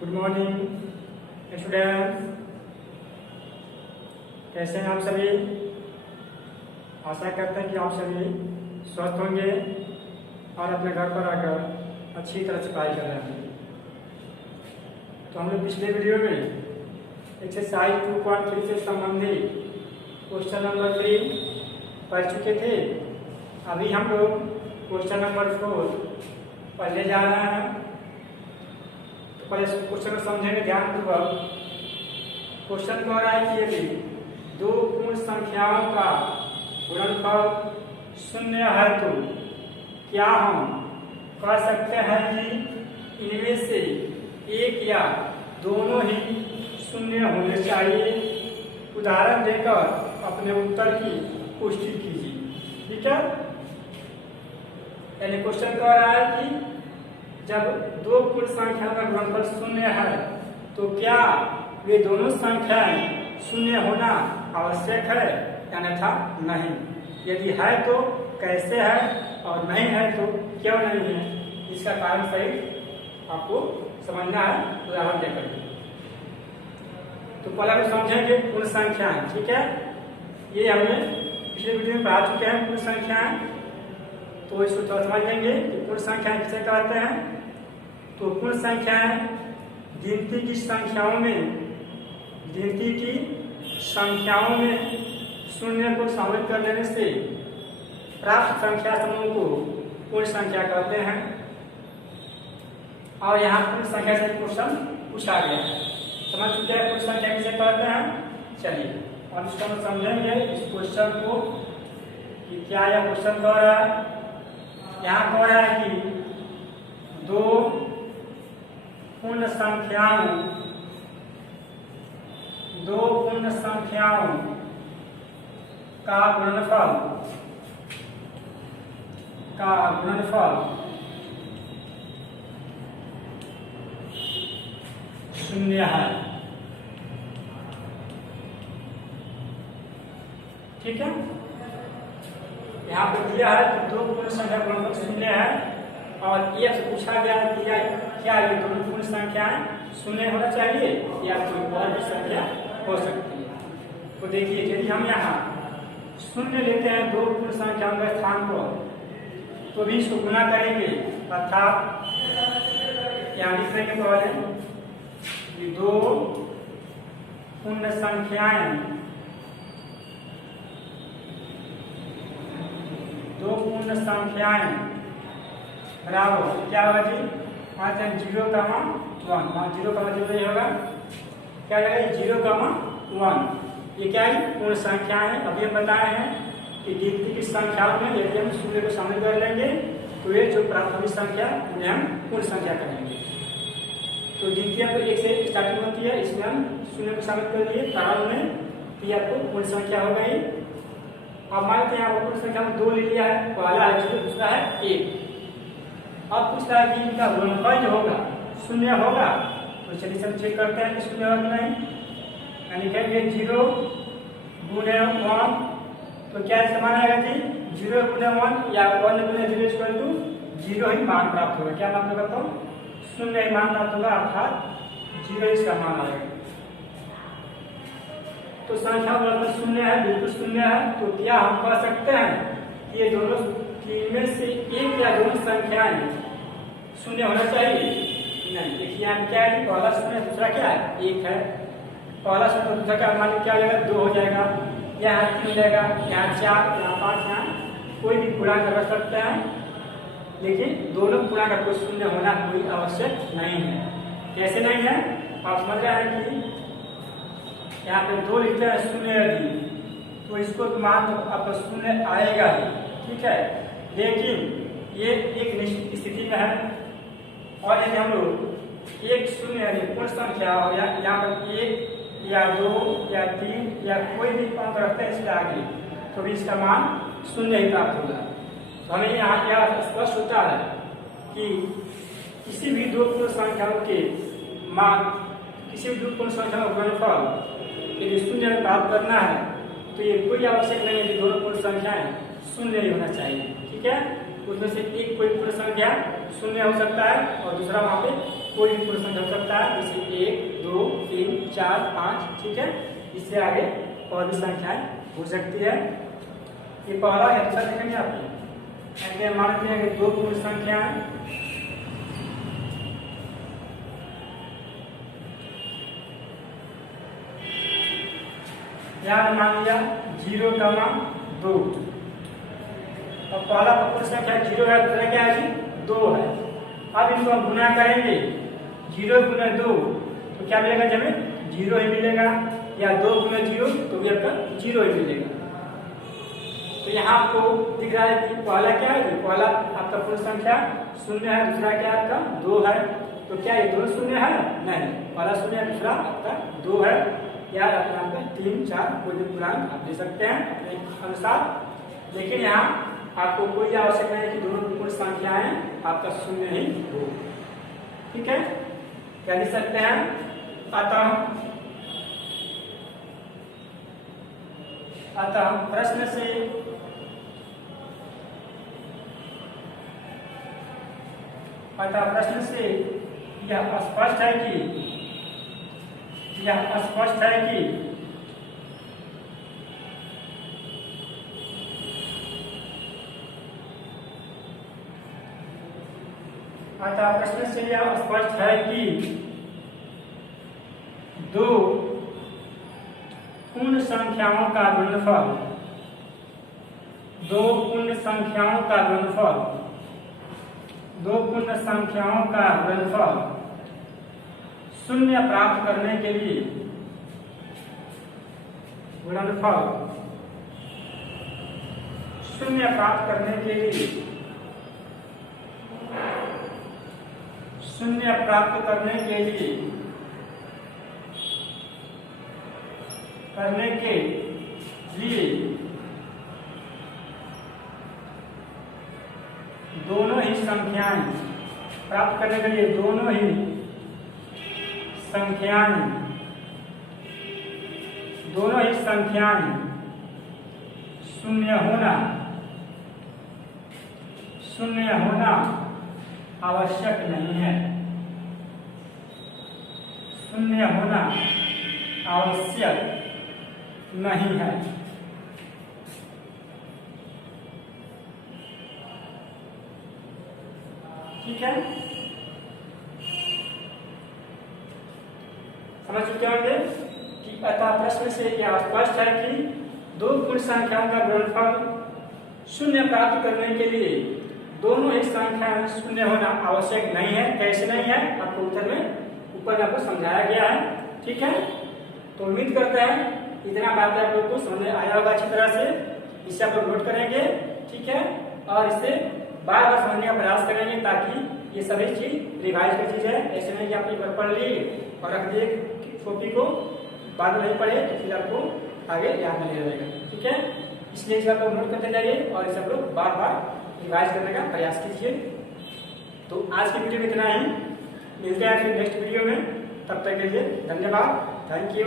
Good morning students, कैसे हैं आप सभी। आशा करते हैं कि आप सभी स्वस्थ होंगे और अपने घर पर आकर अच्छी तरह से पढ़ाई कर रहे हैं। तो हम लोग पिछले वीडियो में एक्सरसाइज 2.3 से संबंधित क्वेश्चन नंबर 3 पढ़ चुके थे। अभी हम लोग क्वेश्चन नंबर 4 पढ़ने जा रहे हैं। तो पहले क्वेश्चन को समझेंगे ध्यानपूर्वक। क्वेश्चन कह रहा है कि यदि दो पूर्ण संख्याओं का गुणनफल शून्य है तो क्या हम कह सकते हैं कि इनमें से एक या दोनों ही शून्य होने चाहिए। उदाहरण देकर अपने उत्तर की पुष्टि कीजिए। ठीक है, यानी क्वेश्चन कह रहा है कि जब दो पूर्ण संख्या का गुणनफल शून्य है तो क्या वे दोनों संख्याएं शून्य होना आवश्यक है, अन्यथा नहीं। यदि है तो कैसे है और नहीं है तो क्यों नहीं है, इसका कारण सही आपको समझना है उदाहरण देकर। तो पहले हम समझेंगे पूर्ण संख्याएं। ठीक है, ये हमने पिछले वीडियो में पढ़ा चुके हैं पूर्ण संख्याएं, तो इसको थोड़ा समझ लेंगे कि पूर्ण संख्याएं किसे कहते हैं। तो पूर्ण संख्याएं गिनती की संख्याओं में शून्य को शामिल कर लेने से प्राप्त संख्या समूह को पूर्ण संख्या कहते हैं। और यहाँ पूर्ण संख्या से क्वेश्चन पूछा गया है। समझ चुके हैं पूर्ण संख्या किसे कहते हैं। चलिए और इसको हम समझेंगे इस क्वेश्चन को कि क्या यह क्वेश्चन कह रहा है। यहाँ कह रहा है कि दो पूर्ण संख्याओं का गुणनफल शून्य है। ठीक है, यहाँ पे दिया है कि दो पूर्ण संख्या का गुणनफल शून्य है और एक से पूछा गया है कि क्या ये दोनों पूर्ण संख्याएं शून्य होना चाहिए या कोई और भी संख्या हो सकती है। तो देखिए, यदि हम यहाँ शून्य लेते हैं दो पूर्ण संख्याओं के स्थान पर तो भी इसको गुना करेंगे, अर्थात यहाँ लिखेंगे पहले दो पूर्ण संख्याएं बराबर क्या होगा जी, वहाँ 0, 1, वहाँ 0, 0 नहीं होगा, क्या लगेगा 0, 1। ये क्या है, पूर्ण संख्या है। अभी हम बताए हैं कि गिनती की संख्याओं में यदि हम शून्य को शामिल कर लेंगे तो ये जो प्राप्त होगी संख्या उन्हें हम पूर्ण संख्या करेंगे। तो गिनतियाँ तो 1 से स्टार्टिंग होती है, इसमें हम शून्य को शामिल कर लिए कारण में, तो आपको पूर्ण संख्या हो गई। अब मानते हैं आपको पूर्ण संख्या में 2 ले लिया है, पहला है 0, दूसरा है 1। अब पूछ रहा है कि इनका गुणनफल जो होगा शून्य होगा। तो चलिए सब चेक करते हैं कि शून्य होगा कि नहीं। यानी कहेंगे 0 गुणे 1, तो क्या समान आएगा जी, 0 गुणे 1 या 1 गुणे 0 0 ही मान प्राप्त होगा। क्या मान होगा, तो शून्य ही मान प्राप्त होगा, अर्थात 0 इसका मान आएगा। तो संख्या बराबर शून्य है, बिल्कुल शून्य है। तो क्या हम कह सकते हैं कि ये दोनों इनमें से एक या दोनों संख्याएं शून्य होना चाहिए? नहीं। देखिए यहाँ क्या है, पहला शून्य दूसरा क्या है, 1 है। पहला शून्य दूसरा क्या मान लो क्या हो जाएगा, 2 हो जाएगा, यहाँ 3 हो जाएगा, यहाँ 4, यहाँ 5, यहाँ कोई भी पूर्णांक रख सकते हैं, लेकिन दोनों पूर्णांक का कोई शून्य होना कोई आवश्यक नहीं है। कैसे नहीं है, आप समझ रहे हैं कि यहाँ पे 2 लिखते हैं शून्य, यदि तो इसको मान आपका शून्य आएगा ही। ठीक है, लेकिन ये एक निश्चित स्थिति में है। और यदि हम लोग एक शून्य यानी पूर्ण संख्या और यहाँ पर 1 या 2 या 3 या कोई भी अंक रखते हैं इसके आगे, तो भी इसका मान शून्य ही प्राप्त होगा। तो हमें यहाँ क्या स्पष्ट होता है कि किसी भी दो पूर्ण संख्याओं के मान, किसी भी दो पूर्ण संख्या का गुणनफल यदि शून्य प्राप्त करना है तो ये कोई आवश्यक नहीं है कि दोनों पूर्ण संख्याएं शून्य ही होना चाहिए। ठीक है, उसमें से एक कोई पूर्ण संख्या शून्य हो सकता है और दूसरा वहाँ पे कोई भी पूर्ण संख्या हो सकता है, जैसे 1, 2, 3, 4, 5, ठीक है। इससे आगे और भी संख्याएं हो सकती है। ये पहला आंसर देखेंगे आप। ऐसे मानते हैं कि 2 पूर्ण संख्याएं यहाँ मान लिया 0,2 और पहला पूर्ण संख्या 0 है, दूसरा क्या है जी 2 है। अब इनको हम गुना करेंगे 0 गुना 2 तो क्या मिलेगा, हमें 0 ही मिलेगा, या 2 गुना 0 तो भी आपका 0 ही मिलेगा। तो यहाँ आपको दिख रहा है कि पहला क्या है, पहला आपका पूर्ण संख्या 0 है, दूसरा क्या आपका 2 है। तो क्या ये दोनों 0 है? नहीं, पहला 0 है, दूसरा आपका 2 है। या आपका 3, 4 कोई भी पूर्णांक आप दे सकते हैं अपने अनुसार। लेकिन यहाँ आपको कोई आवश्यक नहीं है कि दोनों पूर्ण संख्याएं आपका 0 ही हो, ठीक है। क्या लिख सकते हैं, अतः प्रश्न से यह स्पष्ट है कि अतः प्रश्न से यह स्पष्ट है कि 2 पूर्ण संख्याओं का गुणनफल 2 पूर्ण संख्याओं का गुणनफल 2 पूर्ण संख्याओं का गुणनफल 0 प्राप्त करने के लिए गुणनफल 0 प्राप्त करने के लिए 0 प्राप्त करने के लिए दोनों ही संख्याएं प्राप्त करने के लिए दोनों ही संख्याएं 0 होना आवश्यक नहीं है। 0 होना आवश्यक नहीं है। ठीक है, समझ चुके होंगे कि अतः प्रश्न से यह स्पष्ट है कि 2 पूर्ण संख्याओं का गुणनफल 0 प्राप्त करने के लिए दोनों ही संख्याएं 0 होना आवश्यक नहीं है। कैसे नहीं है, आपको उत्तर में ऊपर आपको समझाया गया है, ठीक है। तो उम्मीद करते हैं इतना बात आप लोगों को समझ आया होगा अच्छी तरह से। इसे आप लोग नोट करेंगे, ठीक है, और इसे बार बार समझने का प्रयास करेंगे ताकि ये सभी चीज रिवाइज की चीज है। ऐसे नहीं कि आप एक बार पढ़ लिए और रख दिए कॉपी को, बाद में नहीं पढ़े तो फिर आपको आगे याद नहीं रहेगा, ठीक है। इसलिए इसे आप लोग नोट करते जाइए और इसे आप लोग बार बार रिवाइज करने का प्रयास कीजिए। तो आज की वीडियो में इतना ही, मिलते हैं फिर नेक्स्ट वीडियो में। तब तक के लिए धन्यवाद, थैंक यू।